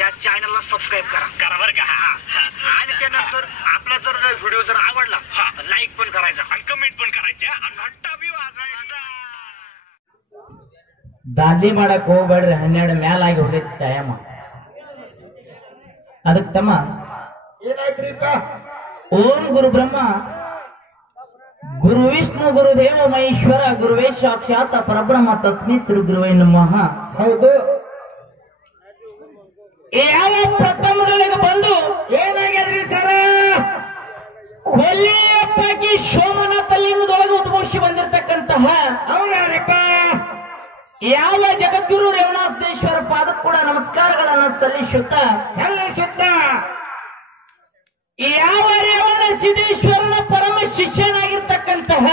या चॅनलला सबस्क्राईब करा करा बरं का. आणि त्यानंतर आपला जर व्हिडिओ जर आवडला तर लाईक पण करायचा आणि कमेंट पण करायचे आणि घंटा बी वाजवायचा. ದಾಂಧಿ ಮಾಡಕ್ ಹೋಗ್ಬೇಡ್ರಿ. 12 ಮ್ಯಾಲಾಗಿ ಹೋಗೈತಿ ಟೈಮ್. ಅದಕ್ಕೆ ತಮ್ಮ ಏನಾಯ್ತ್ರಿಪ್ಪ? ಓಂ ಗುರು ಬ್ರಹ್ಮ ಗುರು ವಿಷ್ಣು ಗುರುದೇವ ಮಹೇಶ್ವರ ಗುರುವೇ ಸಾಕ್ಷಾತ್ ಪರಬ್ರಹ್ಮ ತಸ್ಮೈ ಶ್ರೀ ಗುರುವೇ ನಮಃ. ಹೌದು. ಯಾವ ಪ್ರಥಮದೊಳಗೆ ಬಂದು ಏನಾಗ್ಯದ್ರಿ ಸರ? ಕೊಲ್ಲಿಯಪ್ಪಾಗಿ ಸೋಮನಾಥ ಲಿಂಗದೊಳಗೆ ಉದ್ಭವಿಸಿ ಬಂದಿರತಕ್ಕಂತಹ ಅವ್ರು ಯಾರಿಪ್ಪ? ಯಾವ ಜಗದ್ಗುರು ರೇವಣಾಸಿದ್ದೇಶ್ವರ ಪಾದಕ್ಕೆ ಕೂಡ ನಮಸ್ಕಾರಗಳನ್ನು ಸಲ್ಲಿಸುತ್ತಾ ಯಾವ ರೇವಣ ಸಿದ್ದೇಶ್ವರನ ಪರಮ ಶಿಷ್ಯನಾಗಿರ್ತಕ್ಕಂತಹ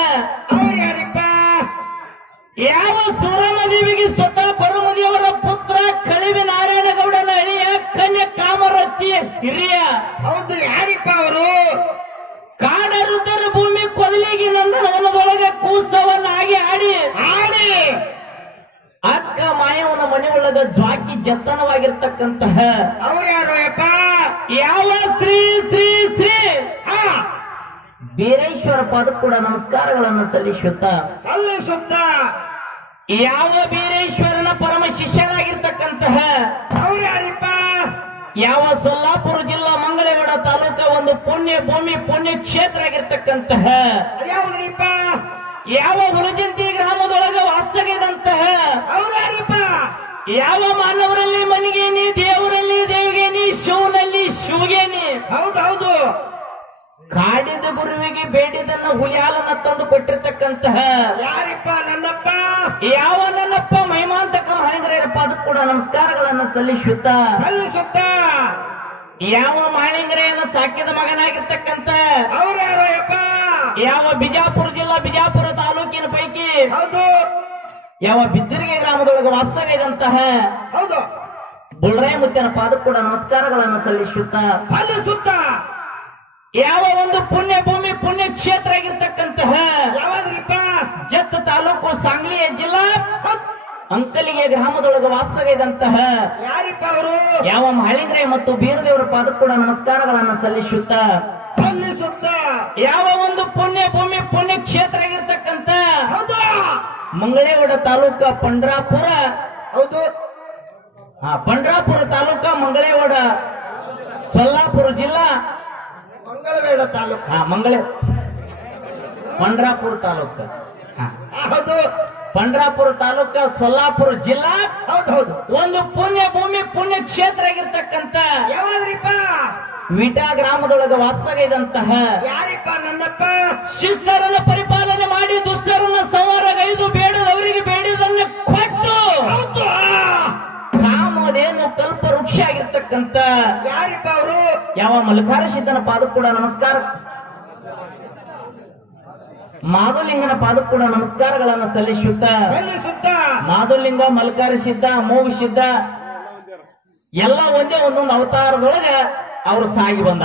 ಅವ್ರು ಯಾರಿಪ್ಪ? ಯಾವ ಸೂರಮದೇವಿಗೆ ಸ್ವತಃ ಪರಮದೇವರ ಪುತ್ರ ಕಳಿವಿ ನಾರಾಯಣಗೌಡನ ಅಳಿಯ ಕನ್ಯಾ ಕಾಮರತಿ ಹಿರಿಯ. ಹೌದು. ಯಾರಿಪ್ಪ ಅವರು? ಕಾಡರುದ್ಧರ ಭೂಮಿ ಕೊದಲಿಗೆ ನಂದನವನದೊಳಗೆ ಕೂಸವನ್ನಾಗಿ ಆಡಿ ಅಕ್ಕ ಮಾಯವನ ಮನೆ ಒಳಗ ಜ್ವಾಕಿ ಜತ್ತನವಾಗಿರ್ತಕ್ಕಂತಹ ಅವ್ರು ಯಾರು ಯಪ್ಪ? ಯಾವ ಶ್ರೀ ಶ್ರೀ ಶ್ರೀ ಬೀರೇಶ್ವರ ಪಾದ ಕೂಡ ನಮಸ್ಕಾರಗಳನ್ನು ಸಲ್ಲಿಸುತ್ತಾ ಯಾವ ಬೀರೇಶ್ವರನ ಪರಮ ಶಿಷ್ಯರಾಗಿರ್ತಕ್ಕಂತಹ ಅವ್ರು ಯಾರಿಪ್ಪ? ಯಾವ ಸೊಲ್ಲಾಪುರ ಜಿಲ್ಲಾ ಮಂಗಳೇಗೌಡ ತಾಲೂಕ ಒಂದು ಪುಣ್ಯ ಭೂಮಿ ಪುಣ್ಯ ಕ್ಷೇತ್ರ ಆಗಿರ್ತಕ್ಕಂತಹ ಯಾವ್ದ್ರಿಪ್ಪ? ಯಾವ ಹುಲಜಂತಿ ಗ್ರಾಮದೊಳಗ ವಾಸಗಿದಂತಹ ಅವ್ರು ಯಾರಿಪ್ಪ? ಯಾವ ಮಾನವರಲ್ಲಿ ಮನಿಗೇನಿ, ದೇವರಲ್ಲಿ ದೇವಿಗೇನಿ, ಶಿವನಲ್ಲಿ ಶಿವಗೇನಿ. ಹೌದೌದು. ಕಾಡಿದ ಗುರುವಿಗೆ ಬೇಡಿದನ್ನ ಹುಲಿಯಾಲನ್ನ ತಂದು ಕೊಟ್ಟಿರ್ತಕ್ಕಂತಹ ಯಾರಿಪ್ಪ? ನನ್ನಪ್ಪ. ಯಾವ ನನ್ನಪ್ಪ ಮಹಿಮಾಂತಕ ಮಹೇಂದ್ರಯ್ಯಪ್ಪ ಅದಕ್ಕೆ ಕೂಡ ನಮಸ್ಕಾರಗಳನ್ನು ಸಲ್ಲಿಸುತ್ತಾ ಯಾವ ಮಹೇಂದ್ರಯ್ಯನ ಸಾಕಿದ ಮಗನಾಗಿರ್ತಕ್ಕಂಥ ಅವ್ರು ಯಾರು ಯಪ್ಪ? ಯಾವ ಬಿಜಾಪುರ ಜಿಲ್ಲಾ ಬಿಜಾಪುರ ತಾಲೂಕಿನ ಪೈಕಿ ಹೌದು ಯಾವ ಬಿದ್ದರಿಗೆ ಗ್ರಾಮದೊಳಗೆ ವಾಸ್ತವ್ಯದಂತಹ ಹೌದು ಬುಳ್ರಾಯ ಮುತ್ತನ ಪಾದಕ್ಕೆ ಕೂಡ ನಮಸ್ಕಾರಗಳನ್ನು ಸಲ್ಲಿಸುತ್ತಾ ಯಾವ ಒಂದು ಪುಣ್ಯ ಭೂಮಿ ಪುಣ್ಯ ಕ್ಷೇತ್ರ ಆಗಿರ್ತಕ್ಕಂತಹ ಯಾವಾಗ್ರಿಪ್ಪ? ಜತ್ ತಾಲೂಕು ಸಾಂಗ್ಲಿ ಜಿಲ್ಲಾ ಅಂಕಲಿಗೆ ಗ್ರಾಮದೊಳಗೆ ವಾಸ್ತವ್ಯದಂತಹ ಯಾರಿಪ್ಪ ಅವರು? ಯಾವ ಮಹೇಂದ್ರಯ್ಯ ಮತ್ತು ಬೀರದೇವರ ಪಾದಕ್ಕೆ ಕೂಡ ನಮಸ್ಕಾರಗಳನ್ನು ಸಲ್ಲಿಸುತ್ತಾ ಯಾವ ಒಂದು ಪುಣ್ಯ ಭೂಮಿ ಪುಣ್ಯ ಕ್ಷೇತ್ರ ಆಗಿರ್ತಕ್ಕಂಥ ಮಂಗಳೇಗೌಡ ತಾಲೂಕ ಪಂಡ್ರಾಪುರ. ಹೌದು. ಪಂಡ್ರಾಪುರ ತಾಲೂಕ ಮಂಗಳೇಗೌಡ ಸೊಲ್ಲಾಪುರ ಜಿಲ್ಲಾ ಮಂಗಳವೇಡ ತಾಲೂಕು ಪಂಡ್ರಾಪುರ ತಾಲೂಕ. ಹೌದು. ಪಂಡ್ರಾಪುರ ತಾಲೂಕ ಸೊಲ್ಲಾಪುರ ಜಿಲ್ಲಾ. ಹೌದೌದು. ಒಂದು ಪುಣ್ಯ ಭೂಮಿ ಪುಣ್ಯ ಕ್ಷೇತ್ರ ಆಗಿರ್ತಕ್ಕಂಥ ಯಾವಾಗ್ರಿಪ್ಪ? ವಿಟಾ ಗ್ರಾಮದೊಳಗೆ ವಾಸ್ತವ್ಯದಂತಹ ಯಾರಿಪ್ಪ? ನನ್ನಪ್ಪ. ಶಿಷ್ಟರನ್ನ ಪರಿಪಾಲನೆ ಮಾಡಿ ದುಷ್ಟರನ್ನ ಸಂಹಾರಗೈದು ಬೇಡದವರಿಗೆ ಬೇಡದನ್ನ ಕೊಟ್ಟು ಕಾಮೋದೇನು ಕಲ್ಪ ವೃಕ್ಷ ಆಗಿರ್ತಕ್ಕಂಥ ಯಾರಿಪ್ಪ ಅವರು? ಯಾವ ಮಲ್ಕಾರ ಸಿದ್ದನ ಪಾದಕ್ಕೆ ಕೂಡ ನಮಸ್ಕಾರ, ಮಾಧುಲಿಂಗನ ಪಾದಕ್ಕೆ ಕೂಡ ನಮಸ್ಕಾರಗಳನ್ನು ಸಲ್ಲಿಸುತ್ತಾ ಮಾಧುಲಿಂಗ ಮಲ್ಕಾರ ಸಿದ್ಧ ಮೂಗು ಸಿದ್ಧ ಎಲ್ಲ ಒಂದೇ ಒಂದೊಂದು ಅವತಾರದೊಳಗೆ ಅವರು ಸಾಗಿ ಬಂದ.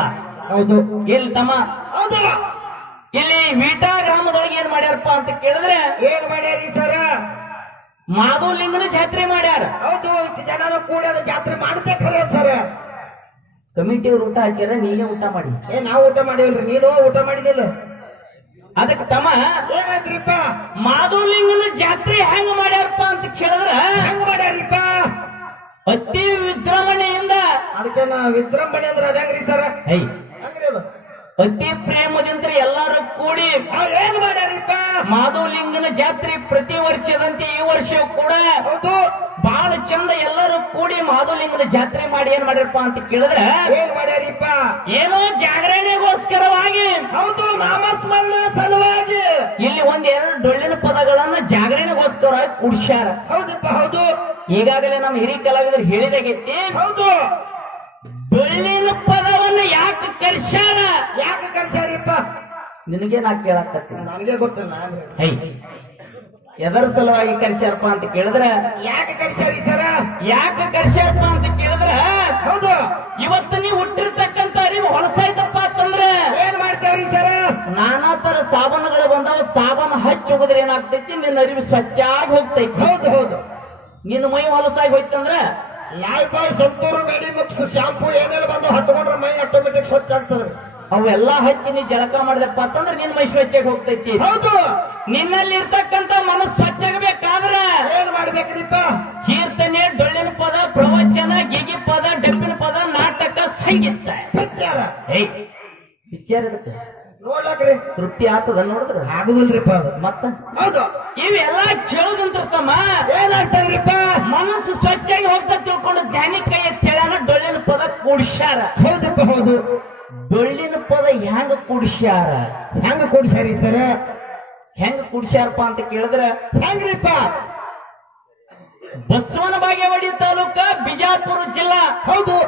ಹೌದು. ಇಲ್ಲಿ ತಮ್ಮ ಇಲ್ಲಿ ವೀಟಾ ಗ್ರಾಮದೊಳಗೆ ಏನ್ ಮಾಡ್ಯಾರಪ್ಪ ಅಂತ ಕೇಳಿದ್ರೆ ಏನ್ ಮಾಡ್ಯಾರಿ ಸರ? ಮಾಧುಲಿಂಗನ ಜಾತ್ರೆ ಮಾಡ್ಯಾರ. ಹೌದು. ಜನರು ಕೂಡ ಜಾತ್ರೆ ಮಾಡುತ್ತೆ ಖರೆ ಸರ. ಕಮಿಟಿಯವ್ರು ಊಟ ಹಾಕ್ಯಾರ, ನೀನೇ ಊಟ ಮಾಡಿ. ನಾವು ಊಟ ಮಾಡಿವಲ್ರಿ, ನೀನು ಊಟ ಮಾಡಿದಿಲ್ಲ. ಅದಕ್ಕೆ ತಮ್ಮ ಏನಾದ್ರಿಪ್ಪ? ಮಾಧುಲಿಂಗನ ಜಾತ್ರೆ ಹೆಂಗ ಮಾಡ್ಯಾರಪ್ಪ ಅಂತ ಕೇಳಿದ್ರ ಹೆಂಗ ಮಾಡ್ಯಾರಿಪ್ಪ? ಅತಿ ವಿಜೃಂಭಣೆಯಿಂದ. ಅದಕ್ಕೆ ವಿಜೃಂಭಣೆ ಅಂದ್ರೆ ಅದಂಗ್ರಿ ಸರ? ಹಂಗ್ರಿ ಅದು ಅತಿ ಪ್ರೇಮದಿಂದ ಎಲ್ಲರೂ ಕೂಡಿ ಏನ್ ಮಾಡ್ಯಾರಿಪ್ಪ? ಮಾಧುಲಿಂಗನ ಜಾತ್ರೆ ಪ್ರತಿ ವರ್ಷದಂತೆ ಈ ವರ್ಷ ಕೂಡ ಹೌದು ಬಹಳ ಚಂದ ಎಲ್ಲರೂ ಕೂಡಿ ಮಾಧುಲಿಂಗನ ಜಾತ್ರೆ ಮಾಡಿ ಏನ್ ಮಾಡ್ಯಾರಪ್ಪ ಅಂತ ಕೇಳಿದ್ರೆ ಏನ್ ಮಾಡ್ಯಾರಿಪ್ಪ? ಏನೋ ಜಾಗರಣೆಗೋಸ್ಕರವಾಗಿ. ಹೌದು. ನಾಮಸ್ಮರಣೆ ಸಲುವಾಗಿ ಇಲ್ಲಿ ಒಂದೆರಡು ಡೊಳ್ಳಿನ ಪದಗಳನ್ನ ಜಾಗರಣೆಗೋಸ್ಕರವಾಗಿ ಕೂಡ್ಸ್ಯಾರ. ಹೌದಪ್ಪ. ಹೌದು. ಈಗಾಗಲೇ ನಮ್ಮ ಹಿರಿಯ ಕಲಾವಿದರು ಹೇಳಿದಾಗೈತಿ. ಹೌದು. ಡೊಳ್ಳಿನ ಪದವನ್ನು ಯಾಕೆ ಕರ್ಸ್ಯಾರ? ಯಾಕೆ ಕರ್ಸ್ಯಾರಿಪ್ಪ? ನಿನಗೆ ನಾ ಕೇಳಾಕತ್ತೀನಿ. ನನಗೆ ಗೊತ್ತಿಲ್ಲ. ಎದರ ಸಲುವಾಗಿ ಕರ್ಸ್ಯಾರಪ್ಪ ಅಂತ ಕೇಳಿದ್ರೆ ಯಾಕೆ ಕರ್ಸ್ಯಾರಿ ಸರ? ಯಾಕೆ ಕರ್ಸ್ಯಾರಪ್ಪ ಅಂತ ಕೇಳಿದ್ರೆ ಹೌದು ಇವತ್ತು ನೀವು ಹುಟ್ಟಿರ್ತಕ್ಕಂಥ ಅರಿವು ಹೊಲಸಾಯ್ತಪ್ಪ ಅಂತಂದ್ರೆ ಏನ್ ಮಾಡ್ತೇವ್ರಿ ಸರ? ನಾನಾ ತರ ಸಾಬೂನುಗಳು ಬಂದಾವ. ಸಾಬೂನು ಹಚ್ಚಿ ಹೋಗಿದ್ರೆ ಏನಾಗ್ತೈತಿ? ನಿನ್ನ ಅರಿವು ಸ್ವಚ್ಛ ಆಗಿ ಹೋಗ್ತೈತಿ. ಹೌದು ಹೌದು. ನಿನ್ನ ಮೈ ಹೊಲಸಾಗಿ ಹೋಯ್ತಂದ್ರ ಯಾಯಪ್ಪ ಸಂತೂರು ಮೇಡಿ ಮುಖ ವಿಕ್ಸ್ ಶಾಂಪೂ ಏನೆಲ್ಲ ಬಂದು ಹತ್ಕೊಂಡ್ರೆ ಮೈ ಆಟೋಮೆಟಿಕ್ ಸ್ವಚ್ಛ ಆಗ್ತದ್ರಿ. ಅವೆಲ್ಲಾ ಹಚ್ಚಿ ನೀ ಜಳಕ ಮಾಡಿದಪ್ಪ ಅಂತಂದ್ರೆ ನಿನ್ ಮೈ ಸ್ವಚ್ಛಗೆ ಹೋಗ್ತೈತಿ. ಹೌದು. ನಿನ್ನಲ್ಲಿ ಇರ್ತಕ್ಕಂತ ಮನಸ್ಸು ಸ್ವಚ್ಛ ಆಗ್ಬೇಕಾದ್ರ ಏನ್ ಮಾಡ್ಬೇಕ್ರಿಪ್ಪ? ಕೀರ್ತನೆ, ಡೊಳ್ಳಿನ ಪದ, ಪ್ರವಚನ, ಗಿಗಿ ಪದ, ಡಬ್ಬಿನ ಪದ, ನಾಟಕ, ಸಂಗೀತ. ಪಿಕ್ಚರ್ ಪಿಕ್ಚರ್ ಇರುತ್ತೆ ನೋಡ್ಲಕ್ರಿ ತೃಪ್ತಿ ಆಗ್ತದ ನೋಡಿದ್ರ ಆಗುದಿಲ್ರಿಪ್ಪ ಅದು. ಮತ್ತ ಹೌದು. ಇವೆಲ್ಲ ಕೇಳೋದಂತಮ್ಮ ಏನಾಗ್ತದ್ರಿಪ್ಪ? ಮನಸ್ಸು ಸ್ವಚ್ಛಾಗಿ ಹೋಗ್ತಾ ತಿಳ್ಕೊಂಡು ಧ್ಯಾನಿಕ ಎತ್ತೇಳನ ಡೊಳ್ಳಿನ ಪದ ಕೂಡ್ಸ್ಯಾರ. ಹೌದಪ್ಪ ಹೌದು. ಡೊಳ್ಳಿನ ಪದ ಹೆಂಗ ಕೂಡ್ಸ್ಯಾರ? ಹೆಂಗ ಕೊಡ್ಸ್ಯಾರಿ ಸರ? ಹೆಂಗ ಕೂಡ್ಸ್ಯಾರಪ್ಪ ಅಂತ ಕೇಳಿದ್ರ ಹೆಂಗ್ರಿಪ್ಪ? ಬಸವನ ಬಾಗೇವಾಡಿ ತಾಲೂಕ, ಬಿಜಾಪುರ ಜಿಲ್ಲಾ. ಹೌದು.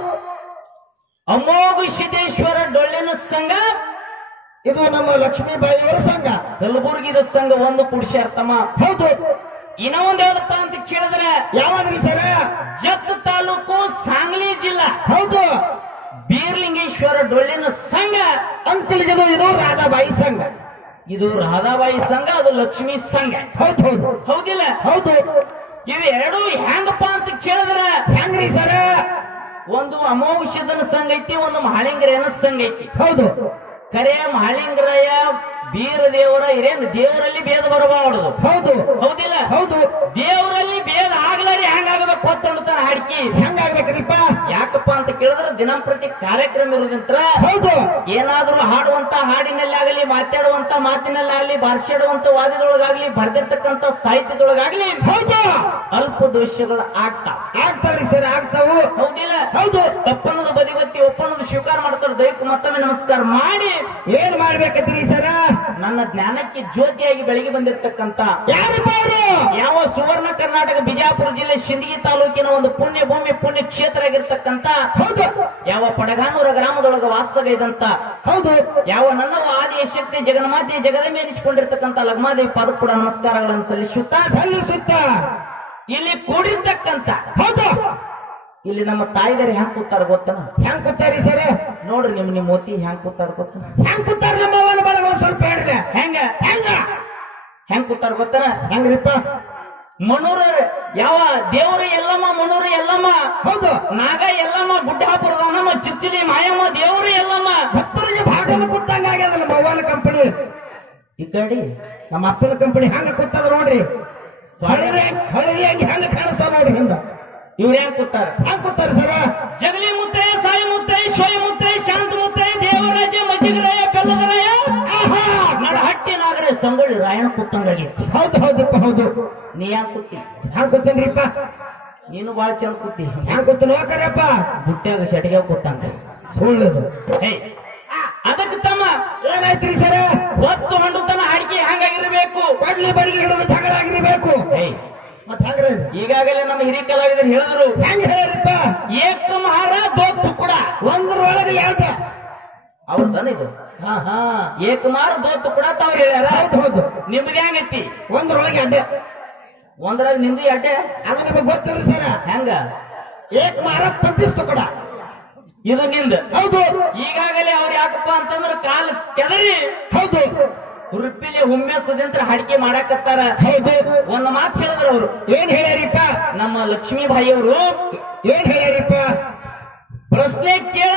ಅಮೋಘ ಸಿದ್ದೇಶ್ವರ ಡೊಳ್ಳಿನ ಸಂಘ, ಇದು ನಮ್ಮ ಲಕ್ಷ್ಮೀಬಾಯಿ ಅವರ ಸಂಘ. ಕಲಬುರ್ಗಿದ ಸಂಘ ಒಂದು ಕೂಡ್ಸ್ಯಾರ ತಮ್ಮ. ಹೌದು. ಇನ್ನ ಒಂದ್ ಯಾವ್ದಪ್ಪ ಅಂತ ಕೇಳಿದ್ರೆ ಯಾವಾದ್ರಿ ಸರ? ಜತ್ ತಾಲೂಕು, ಸಾಂಗ್ಲಿ ಜಿಲ್ಲಾ. ಹೌದು. ಬೀರ್ಲಿಂಗೇಶ್ವರ ಡೊಳ್ಳಿನ ಸಂಘ. ಅಂಕಲ್ಗೆ ಇದು ರಾಧಾಬಾಯಿ ಸಂಘ. ಇದು ರಾಧಾಬಾಯಿ ಸಂಘ, ಅದು ಲಕ್ಷ್ಮೀ ಸಂಘ. ಹೌದು ಹೌದು. ಹೌದಿಲ್ಲ? ಹೌದು. ಇವೆರಡು ಹೆಂಗಪ್ಪ ಅಂತ ಕೇಳಿದ್ರ ಹೆಂಗ್ರಿ ಸರ? ಒಂದು ಅಮೌಷಧನ ಸಂಘ ಐತಿ, ಒಂದು ಮಹಾಳಿಂಗರೇನ ಸಂಘ ಐತಿ. ಹೌದು. ಕರೆ ಮಹಾಳಿಂಗರಾಯ ಬೀರ ದೇವರ ಇರೇನು ದೇವರಲ್ಲಿ ಭೇದ ಬರಬಾರದು. ಹೌದು. ಹೌದಿಲ್ಲ? ಹೌದು. ದೇವರಲ್ಲಿ ಭೇದ ಆಗ್ಲಾರಿ ಹೆಂಗಾಗಬೇಕು ಹೊತ್ತೊಳ್ತಾನ ಹಾಡ್ಕಿ. ಹೆಂಗಾಗ್ಬೇಕ್ರಿಪ್ಪ? ಯಾಕಪ್ಪ ಅಂತ ಕೇಳಿದ್ರೆ ದಿನಂಪ್ರತಿ ಕಾರ್ಯಕ್ರಮ ಇರುವುದಂತ್ರ ಹೌದು. ಏನಾದ್ರೂ ಹಾಡುವಂತ ಹಾಡಿನಲ್ಲಾಗಲಿ, ಮಾತಾಡುವಂತ ಮಾತಿನಲ್ಲಾಗಲಿ, ಭಾಷೆಡುವಂತ ವಾದ್ಯದೊಳಗಾಗ್ಲಿ, ಬರೆದಿರ್ತಕ್ಕಂಥ ಸಾಹಿತ್ಯದೊಳಗಾಗ್ಲಿ ಹೌದು. ಅಲ್ಪ ದೋಷಗಳು ಆಗ್ತಾವ. ಆಗ್ತಾವ್ರಿ ಸರ್, ಆಗ್ತಾವು. ಹೌದಿಲ್ಲ? ಹೌದು. ತಪ್ಪನ್ನೋದು ಬದಿಗೊತ್ತಿ, ಒಪ್ಪನ್ನೋದು ಸ್ವೀಕಾರ ಮಾಡ್ತಾರೆ. ದೈವಕ್ಕೆ ಮತ್ತೊಮ್ಮೆ ನಮಸ್ಕಾರ ಮಾಡಿ ಏನ್ ಮಾಡ್ಬೇಕತ್ರಿ ಸರ? ನನ್ನ ಜ್ಞಾನಕ್ಕೆ ಜ್ಯೋತಿಯಾಗಿ ಬೆಳಗಿ ಬಂದಿರತಕ್ಕಂತ ಯಾರಪ್ಪ ಅವರು? ಯಾವ ಸುವರ್ಣ ಕರ್ನಾಟಕ ಬಿಜಾಪುರ ಜಿಲ್ಲೆ ಸಿಂದಗಿ ತಾಲೂಕಿನ ಒಂದು ಪುಣ್ಯ ಭೂಮಿ, ಪುಣ್ಯ ಕ್ಷೇತ್ರ ಆಗಿರ್ತಕ್ಕಂತ ಹೌದು. ಯಾವ ಪಡಗಾನೂರ ಗ್ರಾಮದೊಳಗ ವಾಸಗೈದಂತ ಹೌದು. ಯಾವ ನನ್ನ ಆದಿಯ ಶಕ್ತಿ ಜಗನ್ಮಾತೆ ಜಗದಮೆ ಎನಿಸಿಕೊಂಡಿರ್ತಕ್ಕಂಥ ಲಗ್ಮಾದೇವಿ ಪಾದಕ್ಕೆ ಕೂಡ ನಮಸ್ಕಾರಗಳನ್ನು ಸಲ್ಲಿಸುತ್ತಾ ಇಲ್ಲಿ ಕೂಡಿರ್ತಕ್ಕಂತ ಹೌದು. ಇಲ್ಲಿ ನಮ್ಮ ತಾಯಿದಾರಿ ಹೆಂಗ್ ಕೂತಾರ ಗೊತ್ತನ? ಹೆಂಗ್ ಕೂತಾರಿ ಸರ? ನೋಡ್ರಿ ನಿಮ್ಮ ಮೋತಿ ಹೆಂಗ್ ಕೂತಾರ ಗೊತ್ತ? ಹೆಂಗ್ ಕೂತಾರ? ನಮ್ಮ ಅವನ ಬಳಗ ಒಂದ್ ಸ್ವಲ್ಪ ಹೇಳ್ರಿ. ಹೆಂಗ ಹೆಂಗ ಹೆಂಗ್ ಕೂತಾರ ಗೊತ್ತನ? ಹೆಂಗ್ರಿಪ್ಪ? ಮನೂರ ಯಾವ ದೇವರು ಎಲ್ಲಮ್ಮ, ಮನೂರು ಎಲ್ಲಮ್ಮ, ಹೌದು. ನಾಗ ಎಲ್ಲಮ್ಮ, ಗುಡ್ಡಾಪುರದವನಮ್ಮ, ಚಿಚ್ಚಿಲಿ ಮಾಯಮ್ಮ, ದೇವರು ಎಲ್ಲಮ್ಮ. ಭಕ್ತರಿಗೆ ಭಾಗಮ ಕೂತಂಗ ಆಗ್ಯದ ನಮ್ಮ ಅವ್ವನ ಕಂಪನಿ. ಈ ಕಡೆ ನಮ್ಮ ಅಪ್ಪನ ಕಂಪನಿ ಹಂಗ ಕೂತದ ನೋಡ್ರಿ. ಹಳದಿ ಹಂಗೆ ಹೆಂಗ ಕಾಣಿಸ್ತಾವ ನೋಡ್ರಿ ಹಿಂದ. ಇವ್ರ ಹೆಂಗ್ ಕೂತಾರ? ಹೆಂಗ್ ಕೂತಾರ ಸರ? ಜಗಲಿ ಮುತ್ತೆ, ಸಾಯಿ ಮುತ್ತೆ, ಶೋಯ್ ಮುತ್ತೆ, ಶಾಂತ ಮುತ್ತೆ, ದೇವರಾಜ, ಮಜ್ಜಿಗರಾಯ, ಬೆಲ್ಲದರಾಯ, ನಡ ಹಟ್ಟಿ ನಾಗರ ಸಂಗೊಳ್ಳಿ ರಾಯಣ ಕೂತಂಗಾಗಿತ್ತು. ಹೌದು ಹೌದಪ್ಪ ಹೌದು. ನೀ ಹೆಂಗ್ ಕೂತಿ? ಹೆಂಗ್ ಕೂತೇನ್ರಿಪ್ಪ? ನೀನು ಬಾಳ ಚಂದ ಕೂತಿ. ಹೆಂಗ್ ಕೂತ ನೋಕರಪ್ಪ? ಬುಟ್ಟ್ಯಾಗ ಸೆಟಗೆ ಕೂತಂಗ ಸುಳ್ಳದು. ಅದಕ್ಕೆ ತಮ್ಮ ಏನಾಯ್ತ್ರಿ ಸರ? ಹೊತ್ತು ಹೊಂಡುತನ ಹಾಡಿಕೆ ಹಂಗಾಗಿರ್ಬೇಕು. ಕೊಡ್ಲಿ ಬಡ್ಲಿ ಹಿಡಿದು ಜಗಳ ಆಗಿರ್ಬೇಕು. ಮತ್ ಹೆಂಗ್ರ? ಈಗಾಗಲೇ ನಮ್ಮ ಹಿರಿಯ ಕಲಾವಿದರು ಹೇಳಿದ್ರು. ಹೆಂಗ್ ಹೇಳಿರಿಪ್ಪ? ಏಕ ಮಹಾರ ದೋತ್ತು ಕೂಡ ಒಂದ್ರೊಳಗೆ ಎರಡು ಅವ್ರ ದನ ಇದು. ಏಕಮಾರ ದೋತ್ತು ಕೂಡ ತಾವ್ ಹೇಳ್ಯಾರ. ಹೌದು ಹೌದು. ನಿಮ್ಗೆ ಹೆಂಗೈತಿ? ಒಂದ್ರೊಳಗೆ ಅಡ್ಡೆ. ಒಂದ್ರಾಗ ನಿಂದು ಅಡ್ಡೆ. ಅದು ನಿಮಗೆ ಗೊತ್ತಿಲ್ಲ ಸರ? ಹೆಂಗ? ಏಕ ಮಾರ ಪಂಚಿಸ್ತು ಕೂಡ ಇದು ನಿಂದ. ಹೌದು. ಈಗಾಗಲೇ ಅವ್ರು ಯಾಕಪ್ಪ ಅಂತಂದ್ರೆ ಕಾಲ ಕೆದರಿ ಹೌದು ಹುರುಪಿಲಿ ಹುಮ್ಮೆಸದಂತ್ರ ಹಾಡಿಕೆ ಮಾಡಾಕತ್ತಾರ. ಹೌದು. ಒಂದು ಮಾತು ಹೇಳಿದ್ರು ಅವರು. ಏನ್ ಹೇಳ್ಯಾರಿಪ್ಪ? ನಮ್ಮ ಲಕ್ಷ್ಮೀಬಾಯಿ ಅವರು ಏನ್ ಹೇಳ್ಯಾರಿಪ್ಪ? ಪ್ರಶ್ನೆ ಕೇಳ